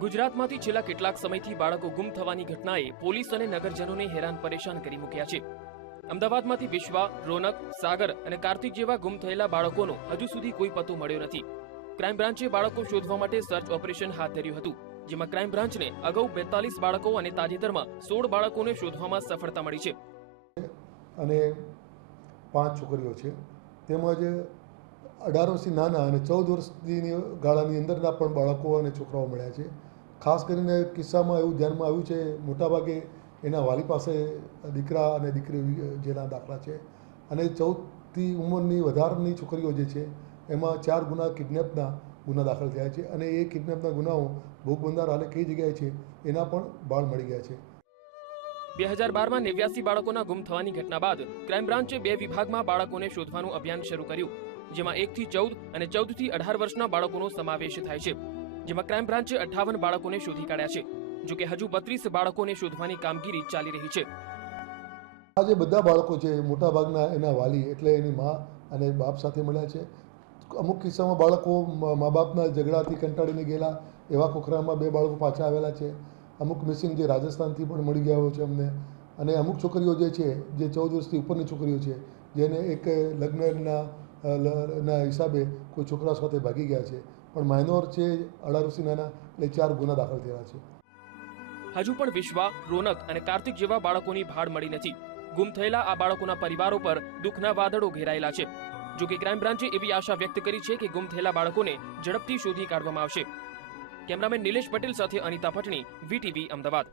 ગુજરાતમાંથી છેલ્લા કેટલાક સમયથી બાળકો ગુમ થવાની ઘટનાએ પોલીસ અને નગરજનોને હેરાન પરેશાન કરી મૂક્યા છે। અમદાવાદમાંથી વિશ્વા, રોનક, સાગર અને કાર્તિક જેવા ગુમ થયેલા બાળકોનો હજુ સુધી કોઈ પતો મળ્યો નથી। ક્રાઇમ બ્રાન્ચે બાળકો શોધવા માટે સર્ચ ઓપરેશન હાથ ધર્યું હતું, જેમાં ક્રાઇમ બ્રાન્ચને અગાઉ 42 બાળકો અને તાજેતરમાં 16 બાળકોને શોધવામાં સફળતા મળી છે અને 5 છોકરીઓ છે, તેમજ 18 વર્ષથી નાના અને 14 વર્ષની ગાળાની અંદરના પણ બાળકો અને છોકરાઓ મળ્યા છે। ખાસ કરીને કિસ્સામાં એવું ધ્યાનમાં આવ્યું છે, મોટાભાગે એના વાલી પાસે દીકરા અને દીકરી જેના દાખલા છે અને 14થી ઉંમરની વધારાની છોકરીઓ જે છે એમાં 4 ગુના કિડનેપના ગુના દાખલ થયા છે અને એ કિડનેપના ગુનાઓ ભોગ બનનાર હાલે કઈ જગ્યાએ છે એના પણ બાળ મળી ગયા છે। 2012માં 89 બાળકોના ગુમ થવાની ઘટના બાદ ક્રાઇમ બ્રાન્ચે 2 વિભાગમાં બાળકોને શોધવાનું અભિયાન શરૂ કર્યું, જેમાં 1 થી 14 અને 14 થી 18 વર્ષના બાળકોનો સમાવેશ થાય છે, જેમાં ક્રાઇમ બ્રાન્ચે 58 બાળકોને શોધી કાઢ્યા છે। જો કે હજુ 32 બાળકોને શોધવાની કામગીરી ચાલી રહી છે। આ જે બધા બાળકો છે મોટાભાગના એના વાલી એટલે એની મા અને બાપ સાથે મળ્યા છે। અમુક કિસ્સામાં બાળકો મા બાપના ઝઘડાથી કંટાળીને ગયેલા એવા ખોખરામાં 2 બાળકો પાછા આવેલા છે। અમુક મિસિંગ જે રાજસ્થાનથી પણ મળી ગયા છે અમને, અને અમુક છોકરીઓ જે છે જે 14 વર્ષથી ઉપરની છોકરીઓ છે જેને એક લગ્નના હિસાબે કોઈ છોકરા સાથે ભાગી ગયા છે, પણ માઇનોર છે 18 વર્ષથી નાના એટલે 4 ગુના દાખલ થયા છે। હજુ પણ વિશ્વા, રોનક અને કાર્તિક જેવા બાળકોની ભાળ મળી નથી। ગુમ થયેલા આ બાળકોના પરિવારો પર દુઃખના વાદળો ઘેરાયેલા છે। જો કે ક્રાઇમ બ્રાન્ચે એવી આશા વ્યક્ત કરી છે કે ગુમ થયેલા બાળકોને ઝડપથી શોધી કાઢવામાં આવશે। કેમેરામેન નિલેશ પટેલ સાથે અનિતા પટણી, VTV અમદાવાદ।